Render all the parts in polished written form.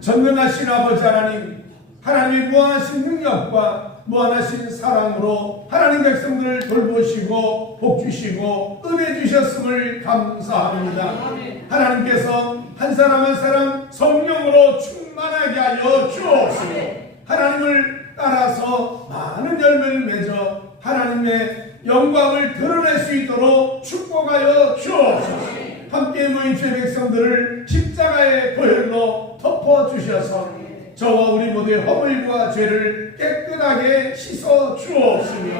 전능하신 아버지 하나님, 하나님의 무한하신 능력과 무한하신 사랑으로 하나님 백성들을 돌보시고 복주시고 은혜 주셨음을 감사합니다. 하나님께서 한 사람 한 사람 성령으로 충만하게 하여 주옵시고 하나님을 따라서 많은 열매를 맺어 하나님의 영광을 드러낼 수 있도록 축복하여 주옵소서. 함께 모인 주의 백성들을 십자가의 보혈로 덮어주셔서 저와 우리 모두의 허물과 죄를 깨끗하게 씻어 주옵시며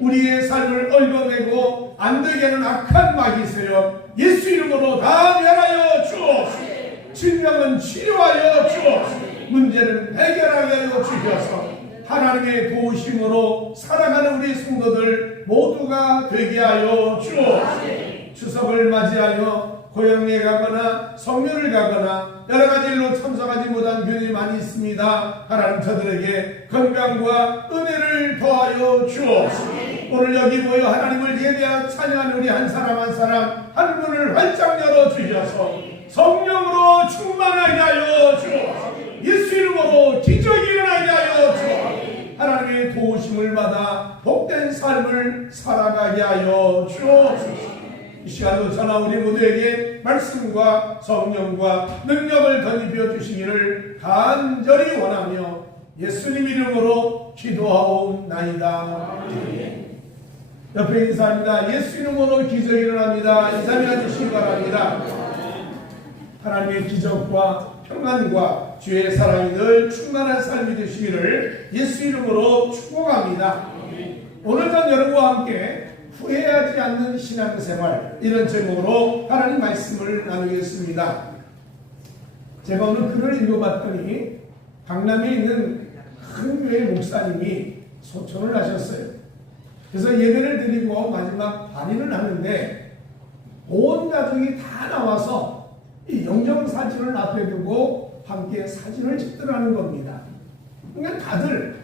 우리의 삶을 얽어내고 안 되게 하는 악한 마귀세요 예수 이름으로 다 멸하여 주옵시고 질병은 치료하여 주옵시고 문제는 해결하게 하여 주셔서 하나님의 도우심으로 살아가는 우리 성도들 모두가 되게 하여 주옵시고 추석을 맞이하여 고향에 가거나 성묘를 가거나 여러 가지 일로 참석하지 못한 교인이 많이 있습니다. 하나님 저들에게 건강과 은혜를 더하여 주옵시고 오늘 여기 모여 하나님을 예배하여 찬양하는 우리 한 사람 한 사람 한 문을 활짝 열어 주셔서 성령으로 충만하게 하여 주옵시고 예수 이름으로 기적이 일어나게 하여 주옵시고 하나님의 도우심을 받아 복된 삶을 살아가게 하여 주옵소서. 이 시간도 저나 우리 모두에게 말씀과 성령과 능력을 덧입혀 주시기를 간절히 원하며 예수님 이름으로 기도하옵나이다. 옆에 인사합니다. 예수 이름으로 기적이 일어납니다. 인사해 주시기 바랍니다. 하나님의 기적과 평안과 주의 사랑이 늘 충만한 삶이 되시기를 예수 이름으로 축복합니다. 오늘 전 여러분과 함께 후회하지 않는 신앙생활 이런 제목으로 하나님 말씀을 나누겠습니다. 제가 오늘 글을 읽어봤더니 강남에 있는 큰 교회 목사님이 소천을 하셨어요. 그래서 예배를 드리고 마지막 반인을 하는데 온 가족이 다 나와서 이 영정사진을 앞에 두고 함께 사진을 찍더라는 겁니다. 그러니까 다들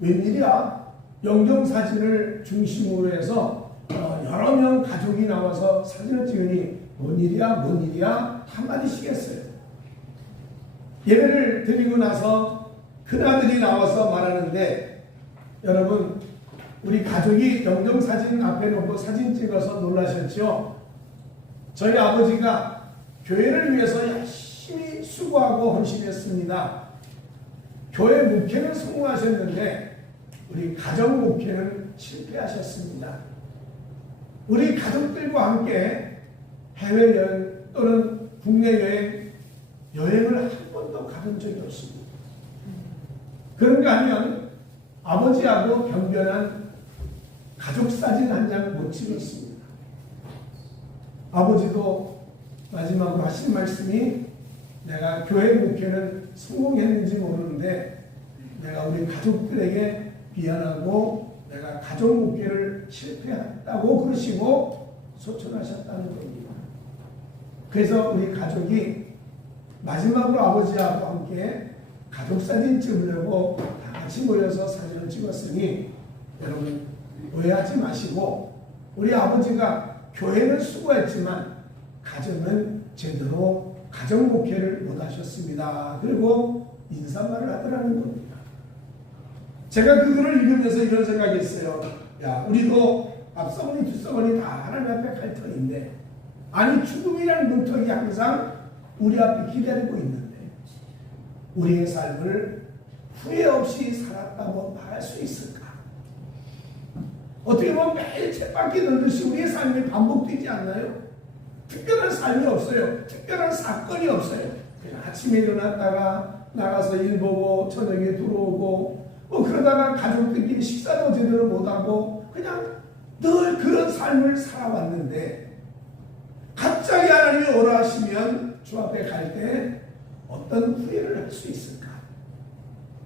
웬일이야? 영정사진을 중심으로 해서 여러 명 가족이 나와서 사진을 찍으니 뭔 일이야 한마디씩 했어요. 예배를 드리고 나서 큰아들이 나와서 말하는데 여러분 우리 가족이 영정사진 앞에 놓고 사진 찍어서 놀라셨죠? 저희 아버지가 교회를 위해서 열심히 수고하고 헌신했습니다. 교회 목회는 성공하셨는데 우리 가정 목회는 실패하셨습니다. 우리 가족들과 함께 해외여행 또는 국내 여행을 한 번도 가본 적이 없습니다. 그런가 하면 아버지하고 변변한 가족사진 한 장 못 찍었습니다. 아버지도 마지막으로 하신 말씀이 내가 교회 목회는 성공했는지 모르는데 내가 우리 가족들에게 미안하고 내가 가족 목회를 실패했다고 그러시고 소천하셨다는 겁니다. 그래서 우리 가족이 마지막으로 아버지하고 함께 가족사진 찍으려고 다 같이 모여서 사진을 찍었으니 여러분 오해하지 마시고 우리 아버지가 교회는 수고했지만 가정은 제대로 가정 목회를 못하셨습니다. 그리고 인사말을 하더라는 겁니다. 제가 그 글을 읽으면서 이런 생각했어요. 야, 우리도 앞서머니 뒷서머니 다 하나님 앞에 갈 터인데 아니 죽음이라는 문턱이 항상 우리 앞에 기다리고 있는데 우리의 삶을 후회 없이 살았다고 말할 수 있을까? 어떻게 보면 매일 쳇바퀴 돌듯이 우리의 삶이 반복되지 않나요? 특별한 삶이 없어요. 특별한 사건이 없어요. 그냥 아침에 일어났다가 나가서 일 보고 저녁에 들어오고 그러다가 가족들끼리 식사도 제대로 못하고 그냥 늘 그런 삶을 살아왔는데 갑자기 하나님이 오라 하시면 주 앞에 갈 때 어떤 후회를 할 수 있을까?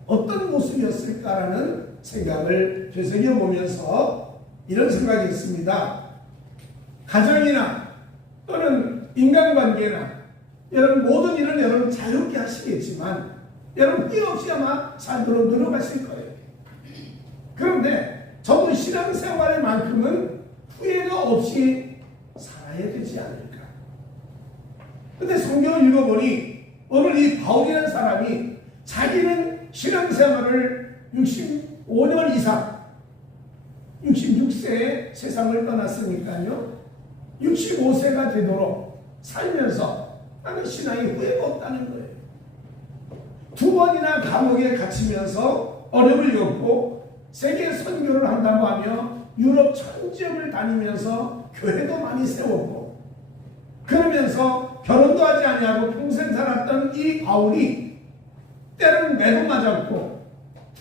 어떤 모습이었을까라는 생각을 되새겨보면서 이런 생각이 있습니다. 가정이나 또는 인간관계나 여러분 모든 일은 여러분 자유롭게 하시겠지만 여러분 후회 없이 아마 삶으로 늘어가실 거예요. 그런데 저도 신앙생활의 만큼은 후회가 없이 살아야 되지 않을까. 근데 성경을 읽어보니 오늘 이 바울이라는 사람이 자기는 신앙생활을 65년 이상 66세에 세상을 떠났으니까요. 65세가 되도록 살면서 나는 신앙이 후회가 없다는 거예요. 2번이나 감옥에 갇히면서 어려움을 겪고 세계 선교를 한다고 하며 유럽 전 지역을 다니면서 교회도 많이 세웠고 그러면서 결혼도 하지 아니하고 평생 살았던 이 바울이 때로는 매도 맞았고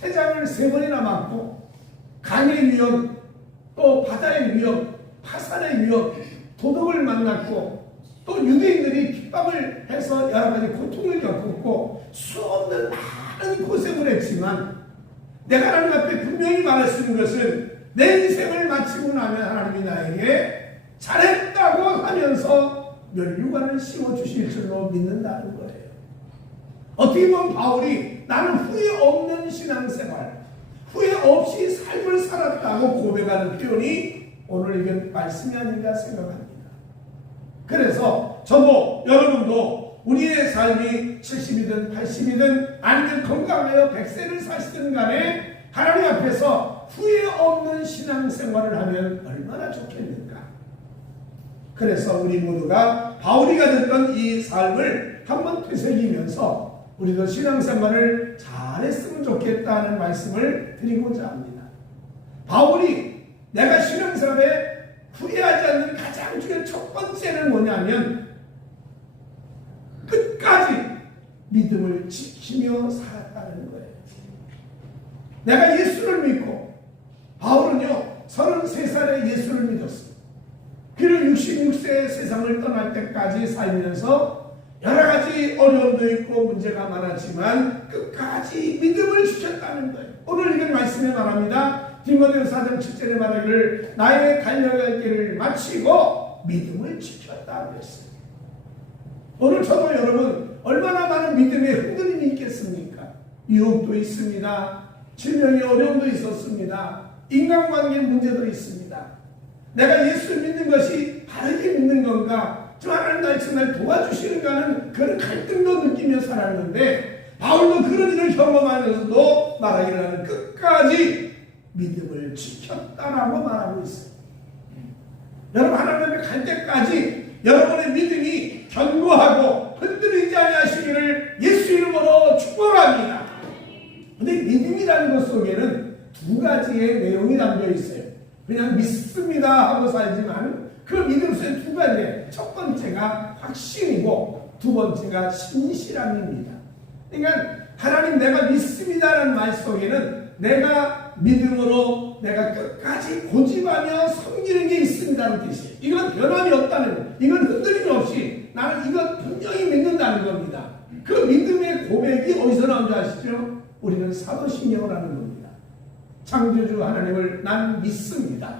태장을 3번이나 맞고 강의 위협 또 바다의 위협 파산의 위협 도덕을 만났고 또 유대인들이 핍박을 해서 여러 가지 고통을 겪었고 수없는 많은 고생을 했지만 내가 하나님 앞에 분명히 말할 수 있는 것은 내 인생을 마치고 나면 하나님이 나에게 잘했다고 하면서 면류관을 씌워주실 줄로 믿는다는 거예요. 어떻게 보면 바울이 나는 후회 없는 신앙생활 후회 없이 삶을 살았다고 고백하는 표현이 오늘 이건 말씀이 아닌가 생각합니다. 그래서 저도 여러분도 우리의 삶이 70이든 80이든 아니면 건강하여 100세를 사시든 간에 하나님 앞에서 후회 없는 신앙생활을 하면 얼마나 좋겠는가. 그래서 우리 모두가 바울이가 됐던 이 삶을 한번 되새기면서 우리도 신앙생활을 잘했으면 좋겠다는 말씀을 드리고자 합니다. 바울이 내가 신앙생활에 후회하지 않는 가장 중요한 첫 번째는 뭐냐면 끝까지 믿음을 지키며 살았다는 거예요. 내가 예수를 믿고 바울은요 33살에 예수를 믿었어요. 그리고 66세에 세상을 떠날 때까지 살면서 여러 가지 어려움도 있고 문제가 많았지만 끝까지 믿음을 지켰다는 거예요. 오늘 이런 말씀에 말합니다. 디모데후서 4장 7절에 말하기를 나의 달려갈 길을 마치고 믿음을 지켰다고 했어요. 오늘 저도 여러분 얼마나 많은 믿음의 흔들림이 있겠습니까? 유혹도 있습니다. 질병의 어려움도 있었습니다. 인간관계 문제도 있습니다. 내가 예수를 믿는 것이 바르게 믿는 건가? 저 하나님 날 도와주시는가는 그런 갈등도 느끼며 살았는데 바울도 그런 일을 경험하면서도 말하기를 나는 끝까지 믿음을 지켰다라고 말하고 있어요. 여러분 하나님 앞에 갈 때까지 여러분의 믿음이 견고하고 흔들리지 아니하시기를 예수 이름으로 축복합니다. 근데 믿음이라는 것 속에는 2가지의 내용이 담겨 있어요. 그냥 믿습니다 하고 살지만 그 믿음 속에 2가지. 첫 번째가 확신이고 2번째가 신실함입니다. 그러니까 하나님 내가 믿습니다라는 말 속에는 내가 믿음으로 내가 끝까지 고집하며 섬기는 게 있습니다는 뜻이에요. 이건 변함이 없다는 거예요. 이건 흔들림이 없이 나는 이건 분명히 믿는다는 겁니다. 그 믿음의 고백이 어디서 나온지 아시죠? 우리는 사도신경을 하는 겁니다. 창조주 하나님을 난 믿습니다.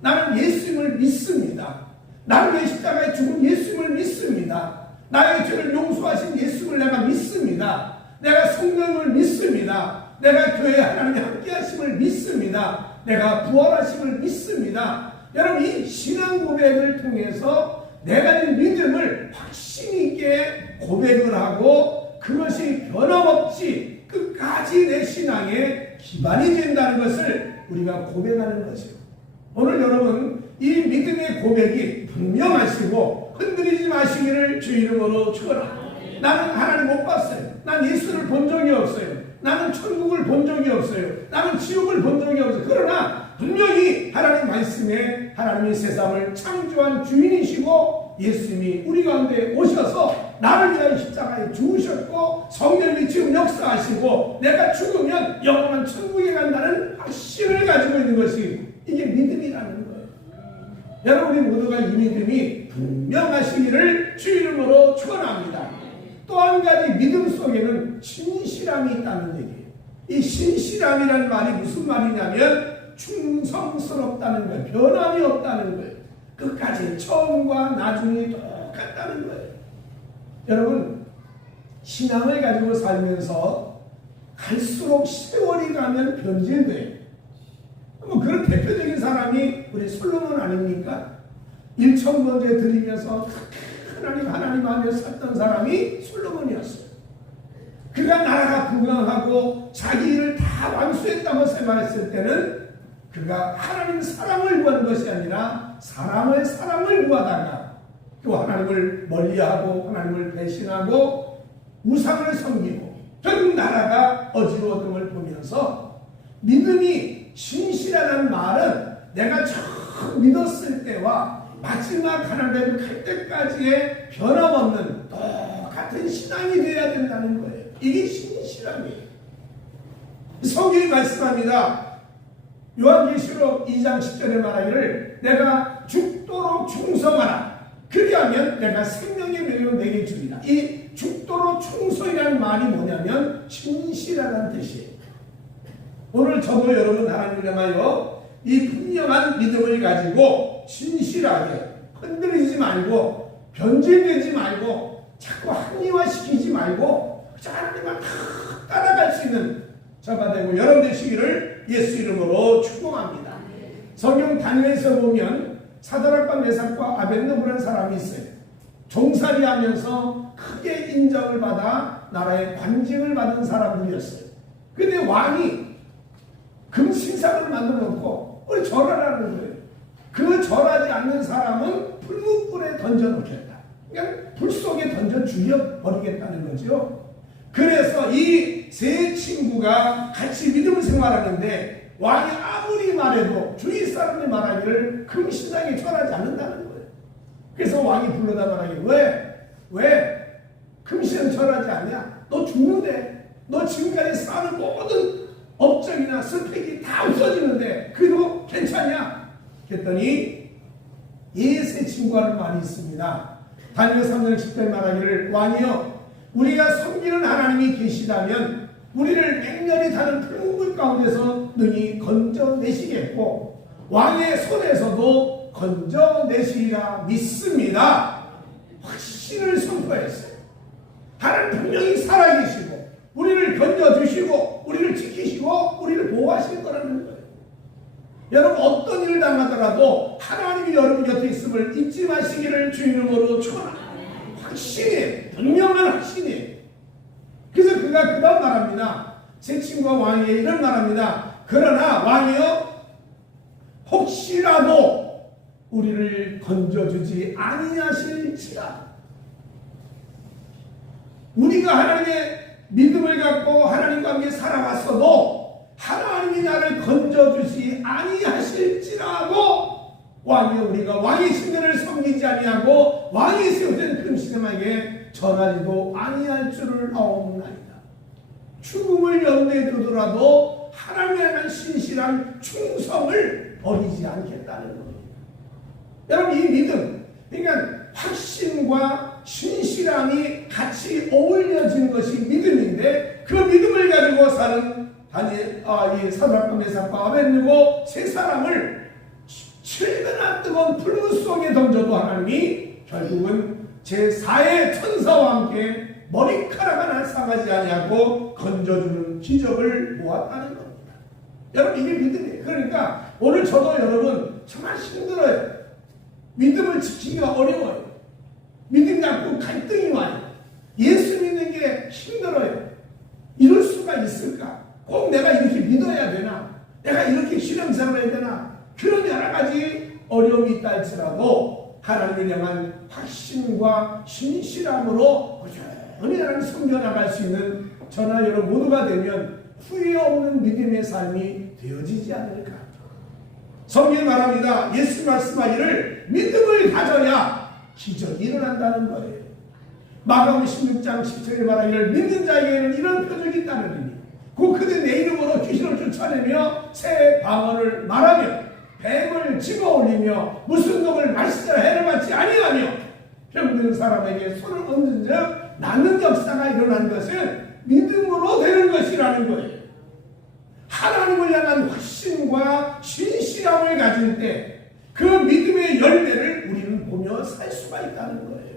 나는 예수님을 믿습니다. 나를 위해 십자가에 죽은 예수님을 믿습니다. 나의 죄를 용서하신 예수님을 내가 믿습니다. 내가 성령을 믿습니다. 내가 교회에 하나님의 함께 하심을 믿습니다. 내가 부활하심을 믿습니다. 여러분 이 신앙 고백을 통해서 내가 진 믿음을 확신 있게 고백을 하고 그것이 변함없이 끝까지 내 신앙에 기반이 된다는 것을 우리가 고백하는 것이요. 오늘 여러분 이 믿음의 고백이 분명하시고 흔들리지 마시기를 주 이름으로 축원합니다. 나는 하나님 못 봤어요. 난 예수를 본 적이 없어요. 나는 천국을 본 적이 없어요. 나는 지옥을 본 적이 없어요. 그러나 분명히 하나님 말씀에 하나님이 세상을 창조한 주인이시고 예수님이 우리 가운데 오셔서 나를 위하여 십자가에 죽으셨고 성령이 지금 역사하시고 내가 죽으면 영원한 천국에 간다는 확신을 가지고 있는 것이 이게 믿음이라는 거예요. 여러분이 모두가 이 믿음이 분명하시기를 주 이름으로 축원합니다. 또 한 가지 믿음 속에는 신실함이 있다는 얘기예요. 이 신실함이라는 말이 무슨 말이냐면 충성스럽다는 거예요. 변함이 없다는 거예요. 끝까지 처음과 나중이 똑같다는 거예요. 여러분 신앙을 가지고 살면서 갈수록 세월이 가면 변질돼요. 뭐 그런 대표적인 사람이 우리 솔로몬 아닙니까? 1,000번째 드리면서 하나님 하나님 하며 살던 사람이 솔로몬이었어요. 그가 나라가 분강하고 자기 일을 다 완수했다고 생각했을 때는 그가 하나님 사랑을 구하는 것이 아니라 사람의 사랑을 구하다가 또 하나님을 멀리하고 하나님을 배신하고 우상을 섬기고 결국 나라가 어지러움을 보면서 믿음이 신실하다는 말은 내가 처음 믿었을 때와 마지막 하나님을 갈 때까지의 변함없는 똑같은 신앙이 되어야 된다는 거예요. 이게 신실함이에요. 성경이 말씀합니다. 요한계시록 2장 10절에 말하기를 내가 죽도록 충성하라. 그리하면 내가 생명의 명령을 내게 주리라. 이 죽도록 충성이라는 말이 뭐냐면 신실하다는 뜻이에요. 오늘 저도 여러분 하나님을 향하여 이 분명한 믿음을 가지고 신실하게 흔들리지 말고 변질되지 말고 자꾸 합리화시키지 말고 하나님만 다 따라갈 수 있는 저가 되고 여러분 되시기를 예수 이름으로 축복합니다. 성경 다니엘서 보면 사드락과 메삭과 아벳느고라는 사람이 있어요. 종살이 하면서 크게 인정을 받아 나라의 관직을 받은 사람들이었어요. 근데 왕이 금신상을 만들어 놓고 그걸 절하라는 거예요. 그 절하지 않는 사람은 불문불에 던져 놓겠다. 그러니까 불 속에 던져 죽여버리겠다는 거죠. 그래서 이 세 친구가 같이 믿음을 생활하는데 왕이 아무리 말해도 주위 사람이 말하기를 금신상에 절하지 않는다는 거예요. 그래서 왕이 불러다 말하기 왜 금신상 절하지 않냐? 너 죽는데 너 지금까지 쌓은 모든 업적이나 스펙이 다 없어지는데 그래도 괜찮냐? 그랬더니 이 세 친구가 하는 말이 있습니다. 다니엘 3장 10절 말하기를 왕이여 우리가 섬기는 하나님이 계시다면 우리를 맹렬히 타는 풀무불 가운데서 능히 건져내시겠고 왕의 손에서도 건져내시리라 믿습니다. 확신을 선포했어요. 하나님 분명히 살아계시고 우리를 건져주시고 우리를 지키시고 우리를 보호하실 거라는 거예요. 여러분 어떤 일을 당하더라도 하나님이 여러분 곁에 있음을 잊지 마시기를 주 이름으로 축원합니다. 확신이에요. 분명한 확신이에요. 그래서 그가 그 다음 말합니다. 제 친구와 왕에게 이런 말합니다. 그러나 왕이여 혹시라도 우리를 건져주지 아니하실지라. 우리가 하나님의 믿음을 갖고 하나님과 함께 살아왔어도 하나님이 나를 건져주지 아니하실지라고 왕이여 우리가 왕의 신들을 섬기지 아니하고 왕이 세우신 금신상에게 전하지도 아니할 줄을 아옵나이다. 죽음을 염두에 두더라도 하나님에 대한 신실한 충성을 버리지 않겠다는 겁니다. 여러분 이 믿음, 그러니까 확신과 신실함이 같이 어울려진 것이 믿음인데 그 믿음을 가지고 사는 이 사드락과 메삭과 아벳느고 세 사람을 7배나 뜨거운 불문 속에 던져도 하나님이 결국은 제4의 천사와 함께 머리카락 하나 상하지 아니하고 건져주는 기적을 보았다는 겁니다. 여러분 이게 믿음이에요. 그러니까 오늘 저도 여러분 정말 힘들어요. 믿음을 지키기가 어려워요. 믿음 갖고 갈등이 와요. 예수 믿는 게 힘들어요. 이럴 수가 있을까? 꼭 내가 이렇게 믿어야 되나? 내가 이렇게 신앙생활을 해야 되나? 그런 여러 가지 어려움이 있다 할지라도 하나님을 향한 확신과 신실함으로 꾸준히 하나님을 섬겨나갈 수 있는 저나 여러분 모두가 되면 후회 없는 믿음의 삶이 되어지지 않을까. 성경이 말합니다. 예수 말씀하기를 믿음을 가져야 기적이 일어난다는 거예요. 마가복음 16장 10절에 말하기를 믿는 자에게는 이런 표적이 있다느니 곧 그들 내 이름으로 귀신을 쫓아내며 새 방언을 말하며 뱀을 집어올리며 무슨 놈을 마시자 해를 받지 아니하며 병든 사람에게 손을 얹은 즉 낫는 역사가 일어난 것은 믿음으로 되는 것이라는 거예요. 하나님을 향한 확신과 신실함을 가질 때 그 믿음의 열매를 우리는 보며 살 수가 있다는 거예요.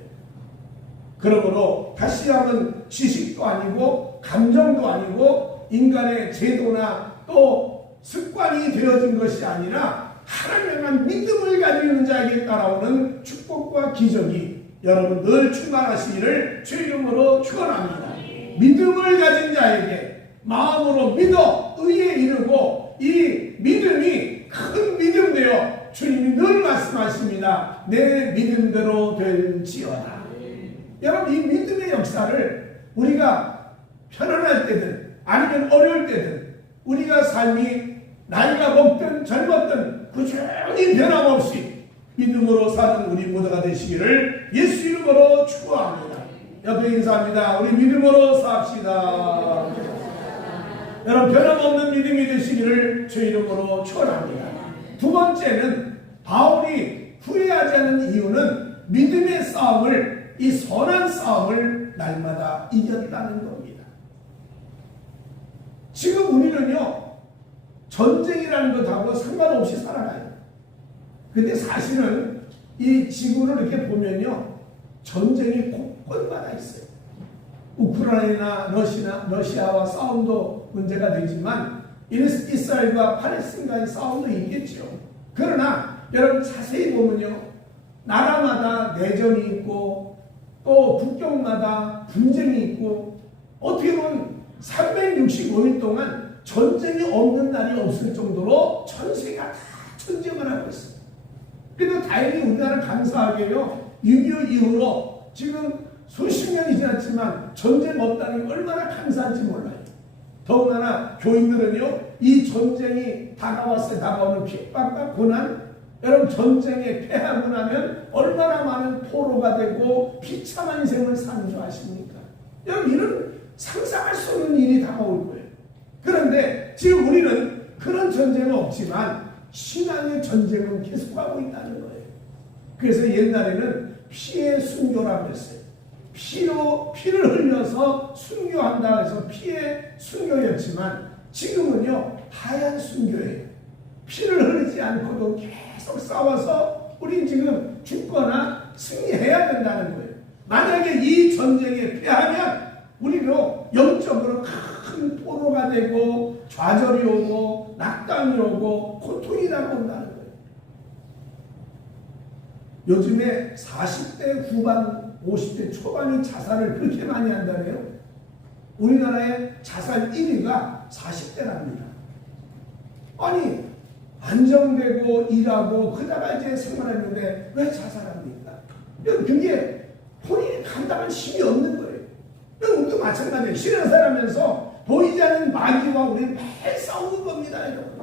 그러므로 다시 한번 지식도 아니고 감정도 아니고 인간의 제도나 또 습관이 되어진 것이 아니라 하나님을 향한 믿음을 가지고 있는 자에게 따라오는 축복과 기적이 여러분 늘 충만하시기를 주 이름으로 축원합니다. 믿음을 가진 자에게 마음으로 믿어 의에 이르고 이 믿음이 큰 믿음 되어 주님이 늘 말씀하십니다. 내 믿음대로 될지어다. 여러분, 이 믿음의 역사를 우리가 편안할 때든 아니면 어려울 때든 우리가 삶이 나이가 먹든 젊었든 꾸준히 변함없이 믿음으로 사는 우리 모두가 되시기를 예수 이름으로 축원합니다. 옆에 인사합니다. 우리 믿음으로 삽시다. 여러분, 변함없는 믿음이 되시기를 주 이름으로 축원합니다. 두 번째는 바울이 후회하지 않는 이유는 믿음의 싸움을, 이 선한 싸움을 날마다 이겼다는 겁니다. 지금 우리는요, 전쟁이라는 것하고 상관없이 살아가요. 근데 사실은 이 지구를 이렇게 보면요, 전쟁이 곳곳마다 있어요. 우크라이나 러시아와 싸움도 문제가 되지만 이스라엘과 팔레스틴과의 싸움도 있겠죠. 그러나 여러분 자세히 보면요, 나라마다 내전이 있고 또 국경마다 분쟁이 있고 어떻게 보면 365일 동안 전쟁이 없는 날이 없을 정도로 전 세계가 다 전쟁을 하고 있습니다. 그래도 다행히 우리나라는 감사하게요, 6.25 이후로 지금 수십 년이 지났지만 전쟁 없다는 게 얼마나 감사한지 몰라요. 더군다나 교인들은요, 이 전쟁이 다가오는 핍박과 고난, 여러분 전쟁에 패하고 나면 얼마나 많은 포로가 되고 비참한 인생을 사는 줄 아십니까? 여러분, 이런 상상할 수 없는 일이 다가올 거예요. 그런데 지금 우리는 그런 전쟁은 없지만 신앙의 전쟁은 계속하고 있다는 거예요. 그래서 옛날에는 피의 순교라고 했어요. 피를 흘려서 순교한다 해서 피의 순교였지만 지금은요, 하얀 순교예요. 피를 흐르지 않고도 계속 싸워서 우리 지금 죽거나 승리해야 된다는 거예요. 만약에 이 전쟁에 패하면 우리로 영적으로 큰 포로가 되고 좌절이 오고 낙담이 오고 고통이 다가온다는 거예요. 요즘에 40대 후반 50대 초반이 자살을 그렇게 많이 한다네요. 우리나라의 자살 1위가 40대랍니다. 아니, 안정되고 일하고 그러다가 이제 생활했는데 왜 자살합니까? 그게 본인이 감당할 힘이 없는 거예요. 우리도 마찬가지예요. 신앙생활하면서 보이지 않는 마귀와 우리는 매일 싸우는 겁니다. 여러분.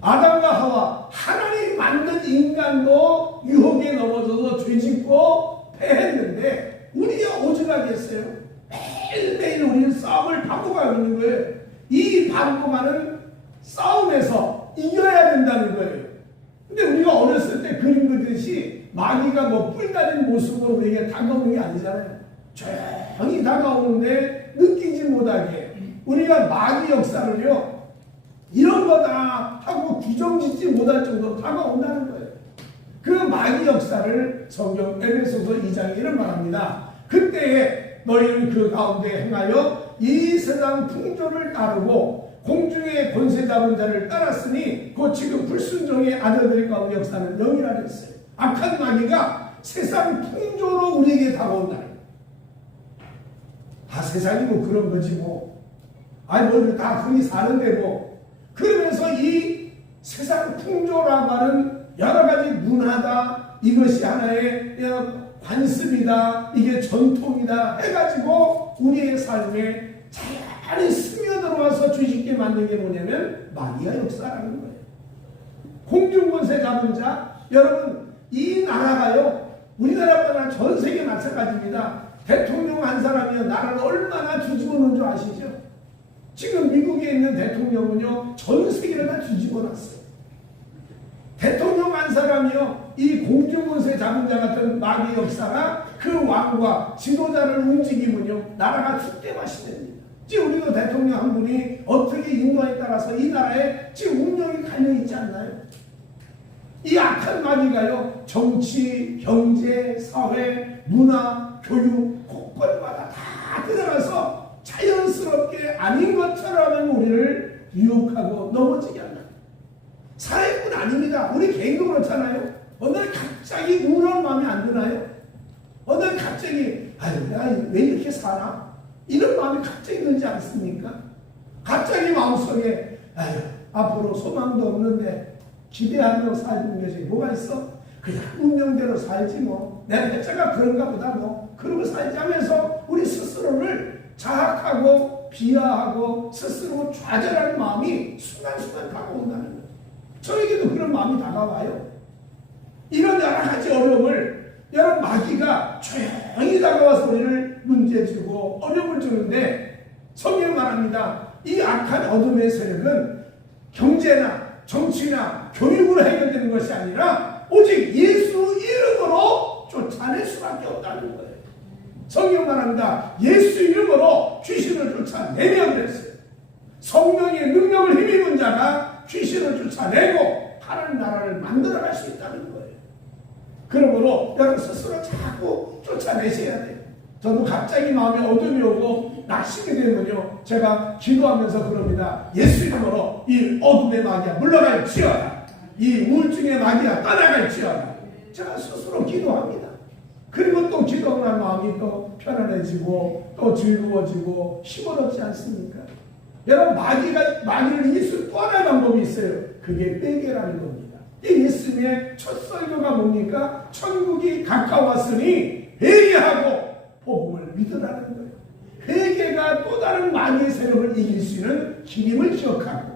아담과 하와, 하나님 만든 인간도 유혹에 넘어져서 죄짓고 패했는데 우리가 오죽하겠어요? 매일매일 우리는 싸움을 반복하고 있는 거예요. 이 반복하는 싸움에서 이겨야 된다는 거예요. 근데 우리가 어렸을 때 그림 그리듯이 마귀가 뭐 뿔가진 모습으로 우리에게 다가오는 게 아니잖아요. 조용히 다가오는데 느끼지 못하게 우리가 마귀 역사를요, 이런 거다 하고 규정짓지 못할 정도로 다가온다는 거예요. 그 마귀 역사를 성경 에베소서 2장에 이런 말합니다. 그때에 너희는 그 가운데 행하여 이 세상 풍조를 따르고 공중의 권세 잡은 자를 따랐으니 곧 지금 불순종의 아들들 가운데 역사는 영이라 했어요. 악한 마귀가 세상 풍조로 우리에게 다가온다. 다 세상이 뭐 그런 거지 뭐. 아니 뭐 다 흔히 사는 데고. 그러면서 이 세상 풍조라고 하는 여러 가지 문화다, 이것이 하나의 관습이다, 이게 전통이다 해가지고 우리의 삶에 자연히 스며들어와서 죄짓게 만든 게 뭐냐면 마귀의 역사라는 거예요. 공중권세 잡은 자, 여러분 이 나라가요, 우리나라뿐 아니라 전 세계 마찬가지입니다. 대통령 한 사람이요, 나라를 얼마나 뒤집어 놓은 줄 아시죠? 지금 미국에 있는 대통령은요, 전 세계를 다 뒤집어 놨어요. 대통령 한 사람이요, 이 공중권세 잡은 자 같은 마귀 역사가 그 왕과 지도자를 움직이면요, 나라가 죽게 마시됩니다. 지금 우리도 대통령 한 분이 어떻게 인도에 따라서 이 나라에 지금 운명이 갈려있지 않나요? 이 악한 마귀가요, 정치, 경제, 사회, 문화, 교육, 곳곳마다 다 들어가서 자연스럽게 아닌 것처럼 우리를 유혹하고 넘어지게 한다. 사회뿐 아닙니다. 우리 개인도 그렇잖아요. 어느 날 갑자기 우울한 마음이 안 드나요? 어느 날 갑자기 아유 내가 왜 이렇게 사나? 이런 마음이 갑자기 들지 않습니까? 갑자기 마음속에 아유, 앞으로 소망도 없는데 기대하며 살는 것이 뭐가 있어? 그냥 운명대로 살지 뭐. 내 배자가 그런가 보다 뭐. 그러고 살지 하면서 우리 스스로를 자학하고 비하하고 스스로 좌절하는 마음이 순간순간 다가온다는 거예요. 저에게도 그런 마음이 다가와요. 이런 여러 가지 어려움을 여러분 마귀가 조용히 다가와서 우리를 문제 주고 어려움을 주는데 성경 말합니다. 이 악한 어둠의 세력은 경제나 정치나 교육으로 해결되는 것이 아니라 오직 예수 이름으로 쫓아낼 수밖에 없다는 거예요. 성경 말합니다. 예수 이름으로 귀신을 쫓아내면 그랬어요. 성령의 능력을 힘입은 자가 귀신을 쫓아내고 하나님 나라를 만들어갈 수 있다는 거예요. 그러므로 여러분 스스로 자꾸 쫓아내셔야 돼요. 저도 갑자기 마음에 어둠이 오고 낙심이 되면요, 제가 기도하면서 그럽니다. 예수 이름으로 이 어둠의 마귀야 물러갈지어다. 이 우울증의 마귀야 떠나갈지어다. 제가 스스로 기도합니다. 그리고 또 기도하는 마음이 또 편안해지고 또 즐거워지고 힘을 얻지 않습니까? 여러분 마귀를 이길 수 또 하나의 방법이 있어요. 그게 회개라는 겁니다. 이 예수님의 첫 설교가 뭡니까? 천국이 가까웠으니 회개하고 복음을 믿으라는 거예요. 회개가 또 다른 마귀의 세력을 이길 수 있는 기림을 기억하고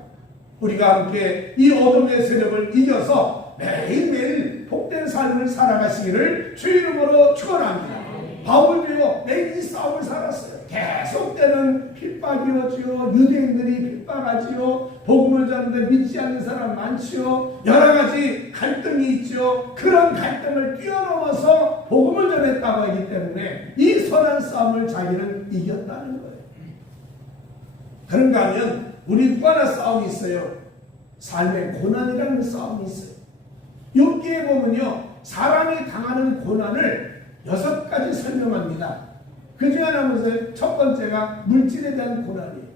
우리가 함께 이 어둠의 세력을 이겨서 매일매일 복된 삶을 살아가시기를 주 이름으로 축원합니다. 바울도요 매일 이 싸움을 살았어요. 계속되는 핍박이었지요. 유대인들이 핍박하지요. 복음을 전하는데 믿지 않는 사람 많지요. 여러 가지 갈등이 있죠. 그런 갈등을 뛰어넘어서 복음을 전했다고 하기 때문에 이 선한 싸움을 자기는 이겼다는 거예요. 그런가 하면 우리 또 하나 싸움이 있어요. 삶의 고난이라는 싸움이 있어요. 욥기에 보면요 사람이 당하는 고난을 6가지 설명합니다. 그 중에 하나는 첫 번째가 물질에 대한 고난이에요.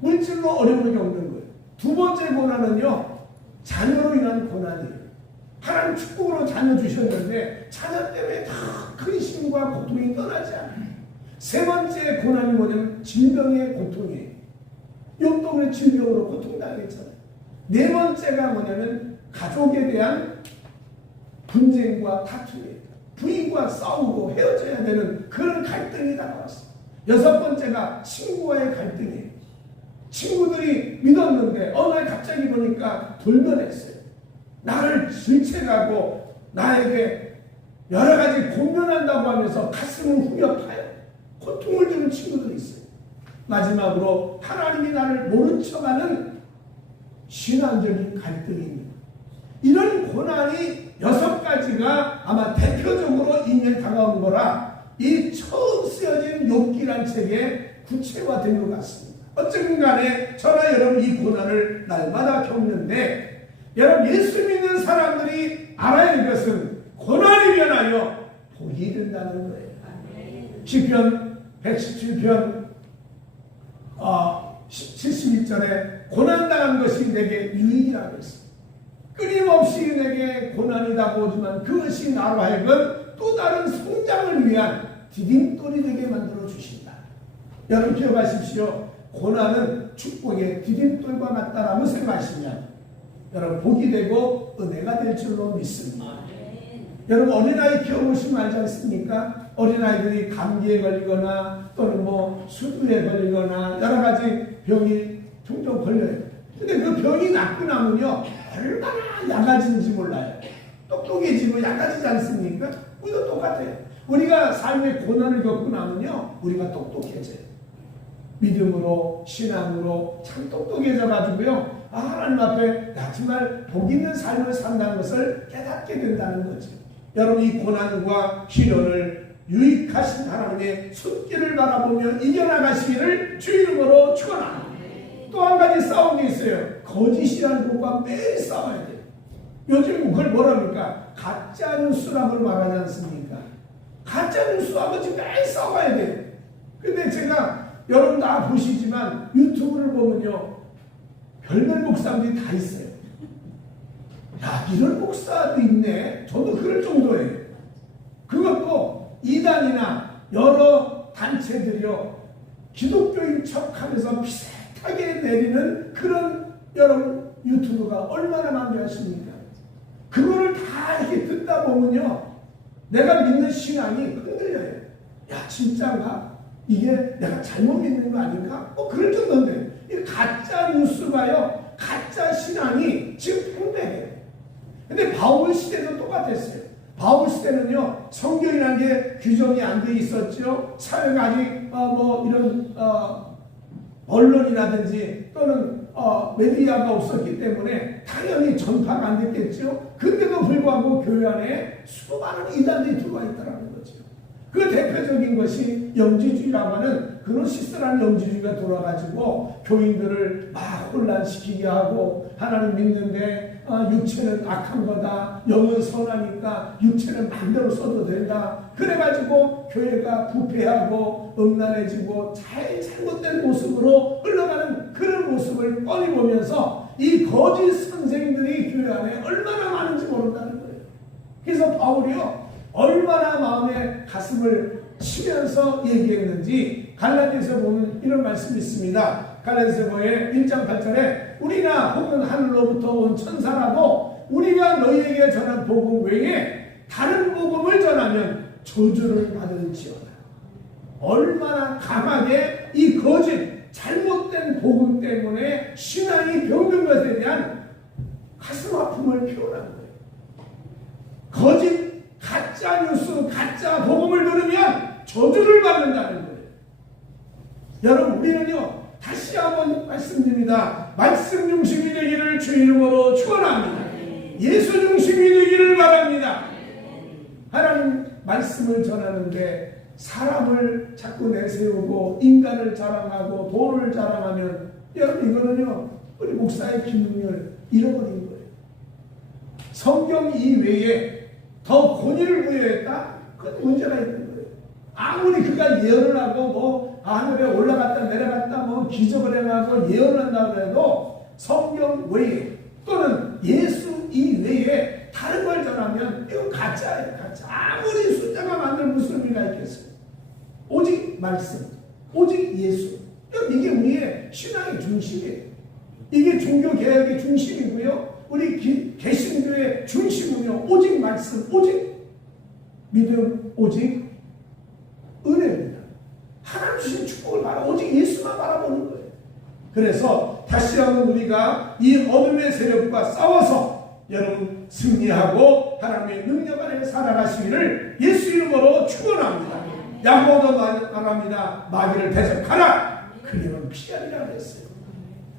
물질로 어려움을 겪는 거예요. 두 번째 고난은요 자녀로 인한 고난이에요. 하나님 축복으로 자녀 주셨는데 자녀 때문에 다 근심과 고통이 떠나지 않아요. 세 번째 고난이 뭐냐면 질병의 고통이에요. 욥도 질병으로 고통당했잖아요. 네 번째가 뭐냐면 가족에 대한 분쟁과 다툼이에요. 부인과 싸우고 헤어져야 되는 그런 갈등이 다가왔어요. 여섯 번째가 친구와의 갈등이에요. 친구들이 믿었는데 어느 날 갑자기 보니까 돌변했어요. 나를 질책하고 나에게 여러 가지 공면한다고 하면서 가슴을 후려 파요. 고통을 주는 친구들이 있어요. 마지막으로 하나님이 나를 모른 척하는 신앙적인 갈등입니다. 이런 고난이 6가지가 아마 대표적으로 인연에 다가온 거라 이 처음 쓰여진 욥기란 책에 구체화된 것 같습니다. 어쨌든 간에 저나 여러분 이 고난을 날마다 겪는데 여러분 예수 믿는 사람들이 알아야 할 것은 고난이 면하여 복이 된다는 거예요. 시편 117편 71절에 고난당한 것이 내게 유익이라고 했습니다. 끊임없이 내게 고난이 다가오지만 그것이 나로 하여금 또 다른 성장을 위한 디딤돌이 되게 만들어 주신다. 여러분 기억하십시오. 고난은 축복의 디딤돌과 같다라 무슨 말씀이냐? 여러분 복이 되고 은혜가 될 줄로 믿습니다. 여러분 어린아이 키워보시면 알지 않습니까? 어린아이들이 감기에 걸리거나 또는 뭐 수두에 걸리거나 여러 가지 병이 종종 걸려요. 근데 그 병이 낫고 나면요 얼마나 약아진지 몰라요. 똑똑해지고 약아지지 않습니까? 우리도 똑같아요. 우리가 삶의 고난을 겪고 나면요 우리가 똑똑해져요. 믿음으로 신앙으로 참 똑똑해져 가지고요 하나님 앞에 정말 복 있는 삶을 산다는 것을 깨닫게 된다는 거죠. 여러분 이 고난과 시련을 유익하신 하나님의 손길을 바라보며 이겨나가시기를 주 이름으로 축원합니다. 또 한 가지 싸움이 있어요. 거짓이라는 것과 매일 싸워야 돼요. 요즘 그걸 뭐랍니까? 가짜 뉴스라고 말하지 않습니까? 가짜 뉴스하고 지금 매일 싸워야 돼요. 근데 제가 여러분 다 보시지만 유튜브를 보면요 별별 목사들이 다 있어요. 야 이런 목사도 있네. 저도 그럴 정도예요. 그것도 이단이나 여러 단체들이요 기독교인 척하면서 비슷하게 내리는 그런 여러분 유튜브가 얼마나 많으십니까? 그거를 다 이렇게 듣다 보면요, 내가 믿는 신앙이 흔들려요. 야, 진짜인가? 이게 내가 잘못 믿는 거 아닌가? 그럴 정도인데, 이 가짜 뉴스가요, 가짜 신앙이 지금 팽배해요. 근데 바울 시대도 똑같았어요. 바울 시대는요, 성경이라는 게 규정이 안 돼 있었죠. 사회가 아직 이런 언론이라든지 또는 메디아가 없었기 때문에 당연히 전파가 안 됐겠죠. 근데도 불구하고 교회 안에 수많은 이단들이 들어와 있다는 거죠. 그 대표적인 것이 영지주의라고 하는 그노시스라는 영지주의가 돌아가지고 교인들을 막 혼란시키게 하고, 하나님 믿는데 육체는 악한 거다, 영은 선하니까 육체는 마음대로 써도 된다, 그래가지고 교회가 부패하고 음란해지고 잘못된 모습으로 흘러가는 그런 모습을 뻔히 보면서 이 거짓 선생들이 교회 안에 얼마나 많은지 모른다는 거예요. 그래서 바울이요, 얼마나 마음에 가슴을 치면서 얘기했는지 갈라디아서 보면 이런 말씀이 있습니다. 갈라디아서의 1장 8절에 우리나 혹은 하늘로부터 온 천사라도 우리가 너희에게 전한 복음 외에 다른 복음을 전하면 저주를 받을지어다. 얼마나 강하게 이 거짓 잘못된 복음 때문에 신앙이 병든 것에 대한 가슴 아픔을 표현한 거예요. 거짓 가짜 뉴스, 가짜 복음을 들으면 저주를 받는다는 거예요. 여러분, 우리는요, 다시 한번 말씀드립니다. 말씀 중심이 되기를 주 이름으로 축원합니다. 예수 중심이 되기를 바랍니다. 하나님 말씀을 전하는데 사람을 자꾸 내세우고 인간을 자랑하고 돈을 자랑하면, 여러분, 이거는요, 우리 목사의 기능을 잃어버린 거예요. 성경 이외에 더 권위를 부여했다? 그건 문제가 있는 거예요. 아무리 그가 예언을 하고 하늘에 올라갔다 내려갔다 기적을 행하고 예언을 한다고 해도 성경 외에 또는 예수 이외에 다른 걸 전하면 이건 가짜예요. 가짜. 아무리 숫자가 많은 무슨 의미가 있겠어요. 오직 말씀, 오직 예수, 이게 우리의 신앙의 중심이에요. 이게 종교개혁의 중심이고요, 우리 개신교의 중심은요, 오직 말씀, 오직 믿음, 오직 은혜입니다. 하나님 주신 축복을 오직 예수만 바라보는 거예요. 그래서 다시 한번 우리가 이 어둠의 세력과 싸워서 여러분 승리하고 하나님의 능력 안에 살아가시기를 예수 이름으로 축원합니다. 야고보도 말합니다. 마귀를 대적하라, 그리면 피하리라 그랬어요.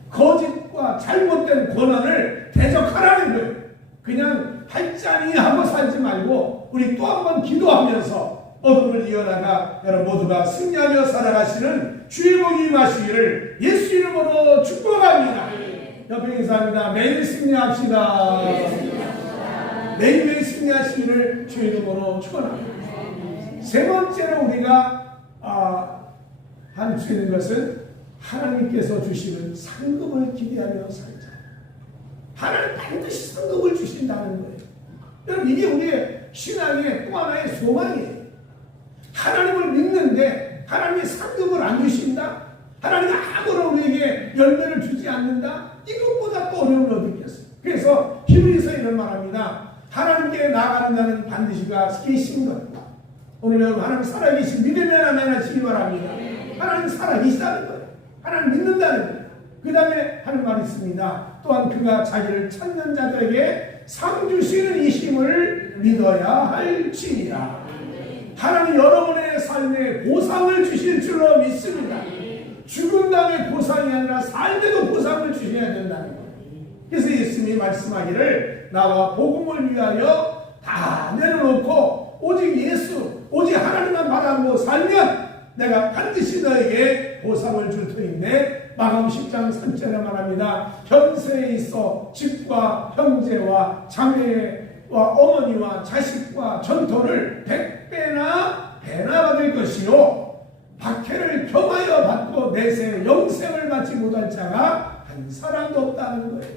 거짓과 잘못된 권한을 대적하라는 거예요. 그냥 팔짱이 하고 살지 말고 우리 또 한 번 기도하면서 어둠을 이어나가 여러분 모두가 승리하며 살아가시는 주의 복이 임하시기를 예수 이름으로 축복합니다. 옆에 인사합니다. 매일 승리합시다. 매일매일 승리하시기를 주의 이름으로 축원합니다. 세 번째로 우리가 할 수 있는 것은 하나님께서 주시는 상급을 기대하며 살자. 하나님 반드시 상급을 주신다는 거예요. 여러분, 이게 우리의 신앙의 또 하나의 소망이에요. 하나님을 믿는데 하나님이 상급을 안 주신다? 하나님이 아무런 우리에게 열매를 주지 않는다? 이것보다 또 어려움을 어디 있겠어요. 그래서 히브리서 이런 말합니다. 하나님께 나아가는 자는 반드시가 계신 것이다. 오늘 여러분, 하나님 살아계신 믿음의 하나님 하시기 바랍니다. 하나님 살아계시다는 거예요. 하나님 믿는다는 거예요. 그 다음에 하는 말이 있습니다. 또한 그가 자기를 찾는 자들에게 상 주시는 이 힘을 믿어야 할지니라. 하나님 여러분의 삶에 보상을 주실 줄로 믿습니다. 죽은 다음에 보상이 아니라 삶에도 보상을 주셔야 된다는 거예요. 그래서 예수님이 말씀하기를 나와 복음을 위하여 다 내려놓고 오직 예수, 오직 하나님만 바라보고 살면 내가 반드시 너에게 보상을 줄 터인데, 마가복음 10장 3절에 말합니다. 현세에 있어 집과 형제와 자매와 어머니와 자식과 전토를 100배나 배나 받을 것이요 박해를 겸하여 받고 내세 영생을 받지 못할 자가 한 사람도 없다는 거예요.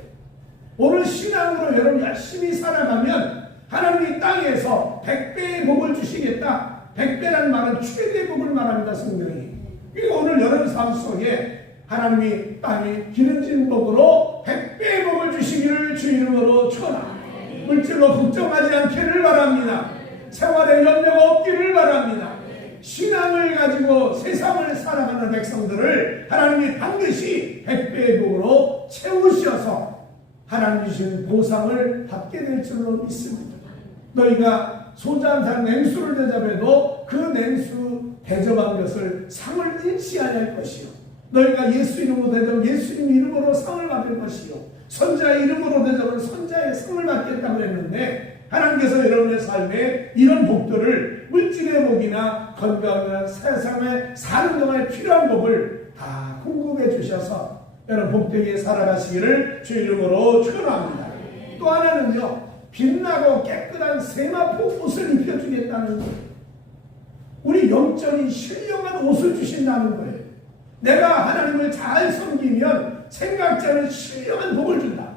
오늘 신앙으로 여러분 열심히 살아가면 하나님이 땅에서 100배의 복을 주시겠다. 100배라는 말은 최대 복을 말합니다. 성경이 그러니까 오늘 여러분 삶 속에 하나님이 땅에 기름진 복으로 100배의 복을 주시기를 주 이름으로 축원합니다. 물질로 걱정하지 않기를 바랍니다. 생활에 염려가 없기를 바랍니다. 신앙을 가지고 세상을 살아가는 백성들을 하나님이 반드시 100배의 복으로 채우셔서 하나님 주신 보상을 받게 될 줄로 믿습니다. 너희가 소자 한 상 냉수를 대접해도 그 냉수 대접한 것을 상을 잃지 아니할 것이요, 너희가 예수 이름으로 대접 예수님 이름으로 상을 받을 것이요, 선자의 이름으로 대접은 선자의 상을 받겠다고 했는데, 하나님께서 여러분의 삶에 이런 복들을 물질의 복이나 건강이나 세상에 사는 동안에 필요한 복을 다 공급해 주셔서 여러분 복되게 살아가시기를 주 이름으로 축원합니다. 또 하나는요, 빛나고 깨끗한 세마포 옷을 입혀주겠다는 거예요. 우리 영적인 신령한 옷을 주신다는 거예요. 내가 하나님을 잘 섬기면 생각지 않은 신령한 복을 준다.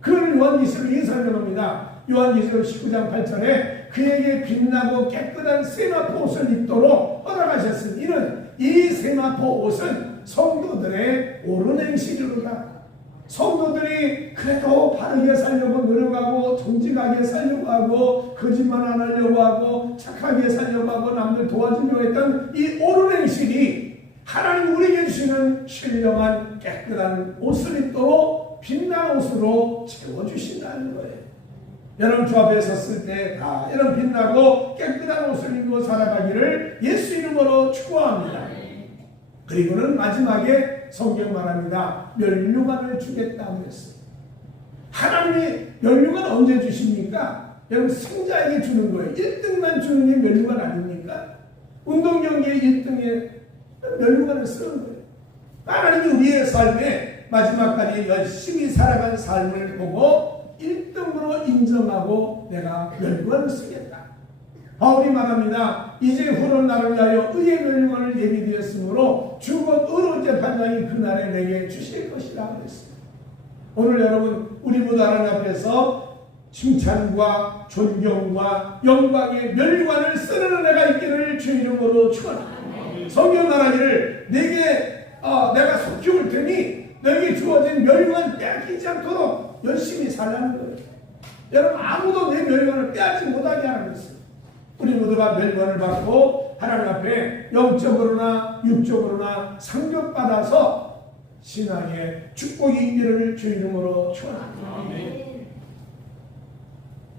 그걸 요한계시록 이렇게 설명합니다. 요한계시록 19장 8절에 그에게 빛나고 깨끗한 세마포 옷을 입도록 허락하셨으니 이는 이 세마포 옷은 성도들의 옳은 행실이로다. 성도들이 그래도 바르게 살려고 노력하고 정직하게 살려고 하고 거짓말 안 하려고 하고 착하게 살려고 하고 남들 도와주려고 했던 이 옳은 행실이 하나님 우리에게 주시는 신령한 깨끗한 옷을 입도록 빛난 옷으로 채워주신다는 거예요. 여러분 주 앞에 섰을 때 다 이런 빛나고 깨끗한 옷을 입고 살아가기를 예수 이름으로 축원합니다. 그리고는 마지막에 성경 말합니다. 면류관을 주겠다고 했어요. 하나님이 면류관 언제 주십니까? 여러분 승자에게 주는 거예요. 1등만 주는 게 면류관 아닙니까? 운동 경기에 1등에 면류관을 쓰는 거예요. 하나님이 우리의 삶에 마지막까지 열심히 살아간 삶을 보고 1등으로 인정하고 내가 면류관을 쓰겠다. 바울이 말합니다. 이제 후로 나를 위하여 의의 면류관을 예비되었으므로 주 곧 의로운 재판장이 그날에 내게 주실 것이라 그랬습니다. 오늘 여러분 우리 모두 하나님 앞에서 칭찬과 존경과 영광의 면류관을 쓰는 은혜가 있기를 주 이름으로 축원합니다. 성경 말하기를 내가 속 죽을 테니 너에게 주어진 면류관 빼앗기지 않도록 열심히 살라는 거예요. 여러분 아무도 내 면류관을 빼앗지 못하게 하는 것입니다. 우리 모두가 면류관을 받고 하나님 앞에 영적으로나 육적으로나 상급받아서 신앙의 축복이 있기를 주 이름으로 축원합니다.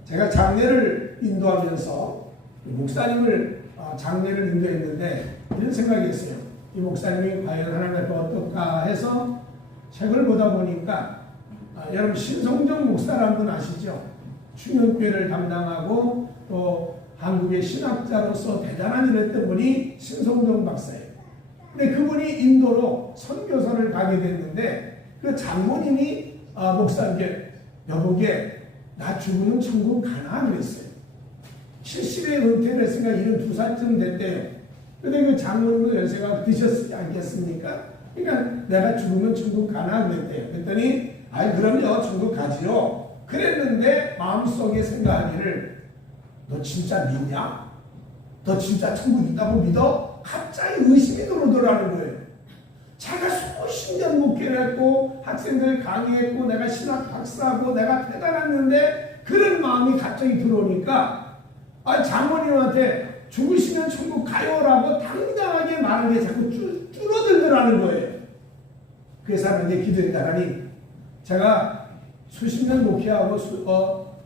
제가 장례를 인도하면서 목사님을 장례를 인도했는데 이런 생각이 있어요. 이 목사님이 과연 하나님 앞에 어떨까 해서 책을 보다 보니까 여러분 신성정 목사라는 분 아시죠? 충현교회를 담당하고 또 한국의 신학자로서 대단한 일을 했던 분이 신성정 박사예요. 근데 그분이 인도로 선교사를 가게 됐는데 그 장모님이 목사님께 여보게 나 죽으면 천국 가나 그랬어요. 70에 은퇴를 했으니까 72살쯤 됐대요. 근데 그 장모님도 연세가 드셨지 않겠습니까? 그러니까 내가 죽으면 천국 가나 그랬대요. 그랬더니 아이 그럼요 천국 가지요. 그랬는데 마음속에 생각하기를 너 진짜 믿냐? 너 진짜 천국 있다고 믿어? 갑자기 의심이 들어오더라는 거예요. 자기가 수십 년 목회를 했고 학생들 강의했고 내가 신학 박사고 내가 대단했는데 그런 마음이 갑자기 들어오니까 장모님한테 죽으시면 천국 가요라고 당당하게 말하는 게 자꾸 줄어들더라는 거예요. 그 사람에게 기도했다라니 제가 수십 년 목회하고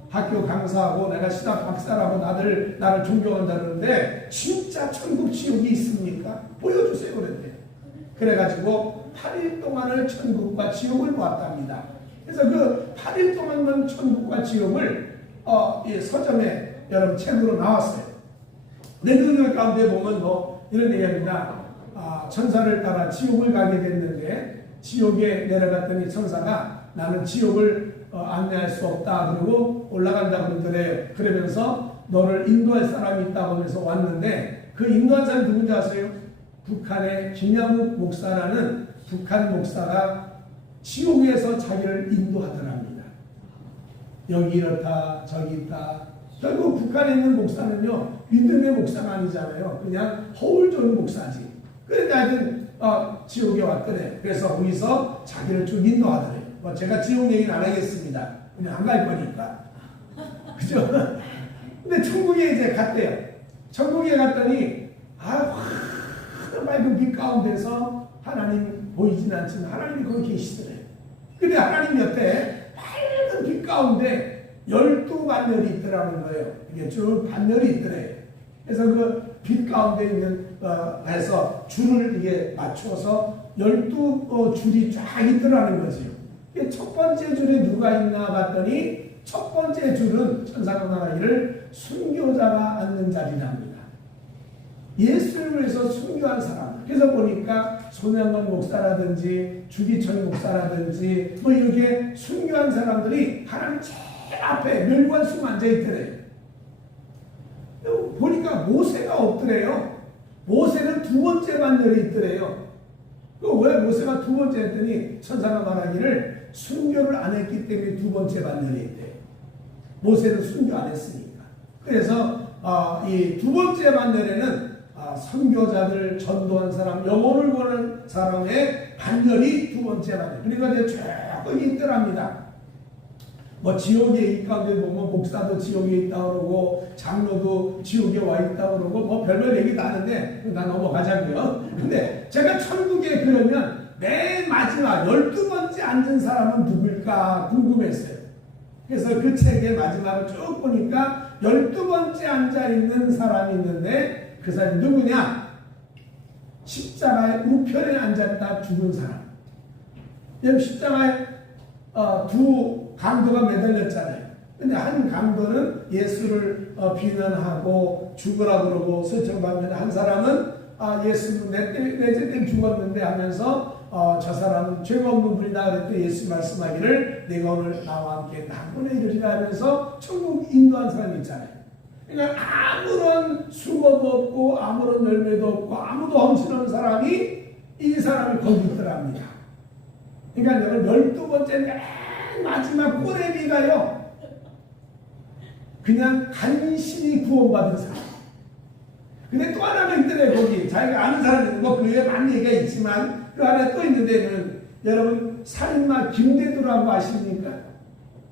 학교 강사하고 내가 신학 박사라고 나를 존경한다는데 진짜 천국 지옥이 있습니까? 보여주세요 그랬대요. 그래가지고 8일 동안을 천국과 지옥을 보았답니다. 그래서 그 8일 동안만 천국과 지옥을 서점에 여러분 책으로 나왔어요. 내 그 가운데 보면 이런 얘기합니다. 천사를 따라 지옥을 가게 됐는데 지옥에 내려갔더니 천사가 나는 지옥을 안내할 수 없다 그러고 올라간다 그러더래요. 그러면서 너를 인도할 사람이 있다고 하면서 왔는데 그 인도한 사람이 누군지 아세요? 북한의 김양욱 목사라는 북한 목사가 지옥에서 자기를 인도하더랍니다. 여기 이렇다 저기 있다. 결국 북한에 있는 목사는요 믿음의 목사가 아니잖아요. 그냥 허울 좋은 목사지. 그런데 하여튼 지옥에 왔더래. 그래서 거기서 자기를 쭉 인도하더래. 뭐 제가 지옥 얘기는 안 하겠습니다. 그냥 안 갈 거니까. 그죠? 근데 천국에 이제 갔대요. 천국에 갔더니 맑은 빛 가운데서 하나님 보이진 않지만 하나님이 거기 계시더래. 근데 하나님 옆에 맑은 빛 가운데 12반열이 있더라는 거예요. 이게 쭉 반열이 있더래. 그래서 그 빛 가운데 있는 해서 줄을 이게 맞춰서 12줄이 쫙 있더라는 거지요. 첫 번째 줄에 누가 있나 봤더니 첫 번째 줄은 천사가 말하기를 순교자가 앉는 자리랍니다. 예수를 위해서 순교한 사람. 그래서 보니까 손양건 목사라든지 주기철 목사라든지 뭐 이렇게 순교한 사람들이 하나님 제일 앞에 멸관수가 앉아있더래요. 보니까 모세가 없더래요. 모세는 두 번째 반열에 있더래요. 왜 모세가 두 번째 했더니 천사가 말하기를 순교를 안 했기 때문에 두 번째 반열에 있대요. 모세는 순교 안 했으니까. 그래서 이 두 번째 반열에는 선교자들 전도한 사람, 영혼을 보는 사람의 반열이 두 번째 반열. 그러니까 이제 조금 있더랍니다. 뭐 지옥에 이 가운데 보면 목사도 지옥에 있다 그러고 장로도 지옥에 와 있다 그러고 뭐 별별 얘기 다 하는데 나 넘어가자고요. 근데 제가 천국에 그러면 맨 마지막 12번째 앉은 사람은 누굴까 궁금했어요. 그래서 그 책의 마지막을 쭉 보니까 12번째 앉아있는 사람이 있는데 그 사람이 누구냐? 십자가의 우편에 앉았다 죽은 사람. 십자가에 두 강도가 매달렸잖아요. 근데 한 강도는 예수를 비난하고 죽으라 그러고 설정받는 한 사람은 예수는 내제 때 죽었는데 하면서 저 사람은 죄가 없는 분이다 그랬더니 예수 말씀하기를 내가 오늘 나와 함께 낙원에 이르리라 하면서 천국 인도한 사람이 있잖아요. 그러니까 아무런 수고도 없고 아무런 열매도 없고 아무도 없는 사람이 이 사람이 거기 있더랍니다. 그러니까 여러분 12번째 맨 마지막 꼬레비가요 그냥 간신히 구원받은 사람. 근데 또 하나가 있더래. 거기 자기가 아는 사람이 있는 거 그 외에 많은 얘기가 있지만 그 안에 또 있는데는 여러분 살인마 김대두라고 아십니까?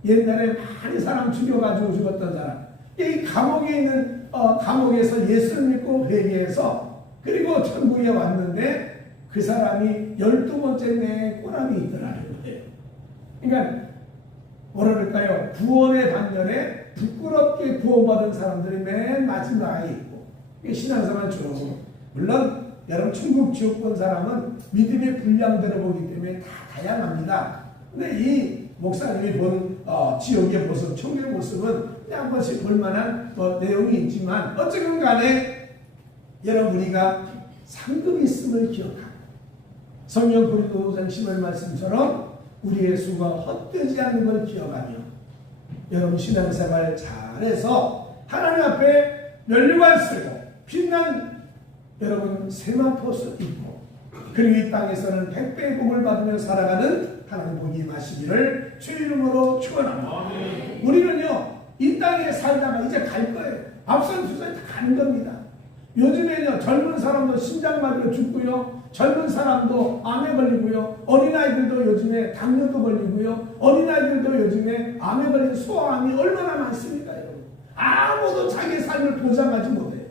옛날에 많이 사람 죽여가지고 죽었던 사람. 이 감옥에 있는 감옥에서 예수를 믿고 회개해서 그리고 천국에 왔는데 그 사람이 12번째 내 꼬람이 있더라는 거예요. 그러니까 뭐라 그럴까요? 구원의 반면에 부끄럽게 구원받은 사람들이 맨 마지막에 있고 신앙생활 쭉 물론 여러분 천국 지옥 본 사람은 믿음의 분량대로 보기 때문에 다 다양합니다. 근데 이 목사님이 본 지옥의 모습, 천국의 모습은 그냥 한 번씩 볼만한 내용이 있지만 어쨌든 간에 여러분 우리가 상급이 있음을 기억하고 성령 고린도후서 10절 말씀처럼 우리의 수가 헛되지 않는 걸 기억하며 여러분 신앙생활 잘해서 하나님 앞에 면류관 쓰고 빛난 여러분 세마포스 입고 그리고 이 땅에서는 백배의 복을 받으며 살아가는 하나님 복이 임하시기를 주 이름으로 축원합니다. 우리는요 이 땅에 살다가 이제 갈 거예요. 앞선 수선이 다 가는 겁니다. 요즘에는요 젊은 사람도 심장마비로 죽고요, 젊은 사람도 암에 걸리고요, 어린아이들도 요즘에 당뇨도 걸리고요, 어린아이들도 요즘에 암에 걸린 소아암이 얼마나 많습니까 여러분. 아무도 자기의 삶을 보장하지 못해요.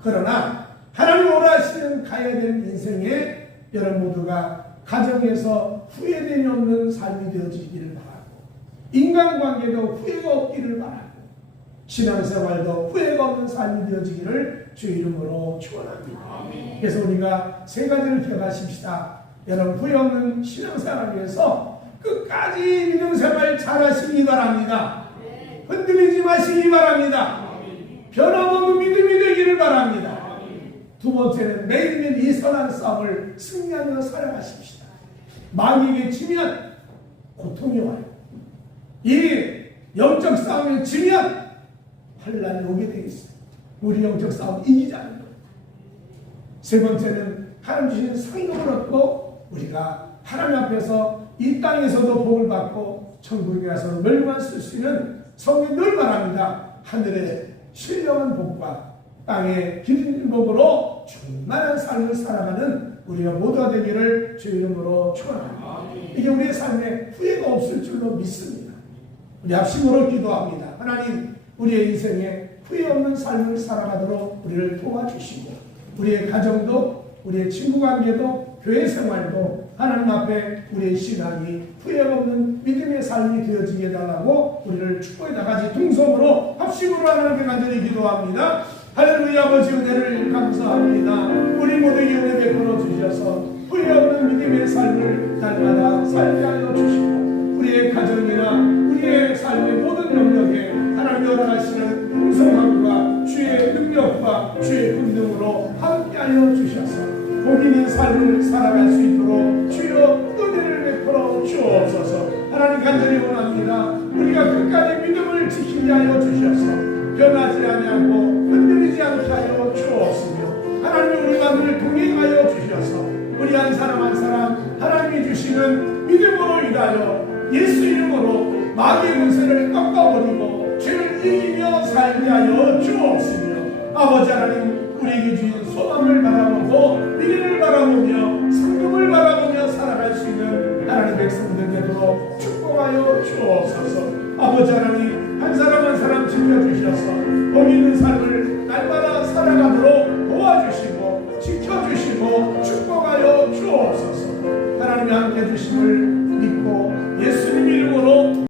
그러나 하나님 원하시는 가야 되는 인생에 여러분 모두가 가정에서 후회됨이 없는 삶이 되어지기를 바라고 인간관계도 후회가 없기를 바라고 신앙생활도 후회가 없는 삶이 되어지기를 주 이름으로 축원합니다. 그래서 우리가 세 가지를 기억하십시다. 여러분 후회 없는 신앙생활을 위해서 끝까지 믿음생활 잘하시기 바랍니다. 흔들리지 마시기 바랍니다. 변함없는 믿음이 되기를 바랍니다. 두 번째는 매일매일 이 선한 싸움을 승리하며 살아가십시다. 마귀에게 지면 고통이 와요. 이 영적 싸움에 지면 환란이 오게 되어 있어요. 우리 영적 싸움 이기자는 거예요. 세 번째는 하나님 주신 상급을 얻고 우리가 하나님 앞에서 이 땅에서도 복을 받고 천국에 가서 멸망 쓸 수 있는 성이 늘 바랍니다. 하늘의 신령한 복과 땅의 기린 복으로 믿음으로 충만한 삶을 살아가는 우리가 모두가 되기를 주 이름으로 축원합니다. 이게 우리의 삶에 후회가 없을 줄로 믿습니다. 우리 합심으로 기도합니다. 하나님, 우리의 인생에 후회 없는 삶을 살아가도록 우리를 도와주시고, 우리의 가정도, 우리의 친구관계도, 교회 생활도 하나님 앞에 우리의 신앙이 후회 없는 믿음의 삶이 되어지게 해달라고 우리를 축복에 다같이 동성으로 합심으로 하나님께 간절히 기도합니다. 할렐루야. 아버지 은혜를 감사합니다. 우리 모두에게 은혜 베풀어 주셔서 후회 없는 믿음의 삶을 날마다 살게 하여 주시고, 우리의 가정이나 우리의 삶의 모든 영역에 하나님이 허락하시는 풍성함과 주의 능력과 주의 권능으로 함께하여 주셔서 복 있는 삶을 살아갈 수 있도록 주여 은혜를 베풀어 주옵소서. 하나님 간절히 원합니다. 우리가 끝까지 믿음을 지키게 하여 주셔서 변하지 아니하고 흔들리지 않게 하여 주옵시며, 하나님 우리가 늘 동행하여 주셔서 우리 한 사람 한 사람 하나님이 주시는 믿음으로 인하여 예수 이름으로 마귀의 권세를 꺾어버리고 죄를 이기며 살게 하여 주옵시며, 아버지 하나님 우리에게 주신 소망을 바라보고 미래를 바라보며 상급을 바라보며 살아갈 수 있는 하나님 백성들 되도록 축복하여 주옵소서. 아버지 하나님 한 사람 한 사람 지켜주셔서 복 있는 삶을 날마다 살아가도록 도와주시고 지켜주시고 축복하여 주옵소서. 하나님이 함께 해주심을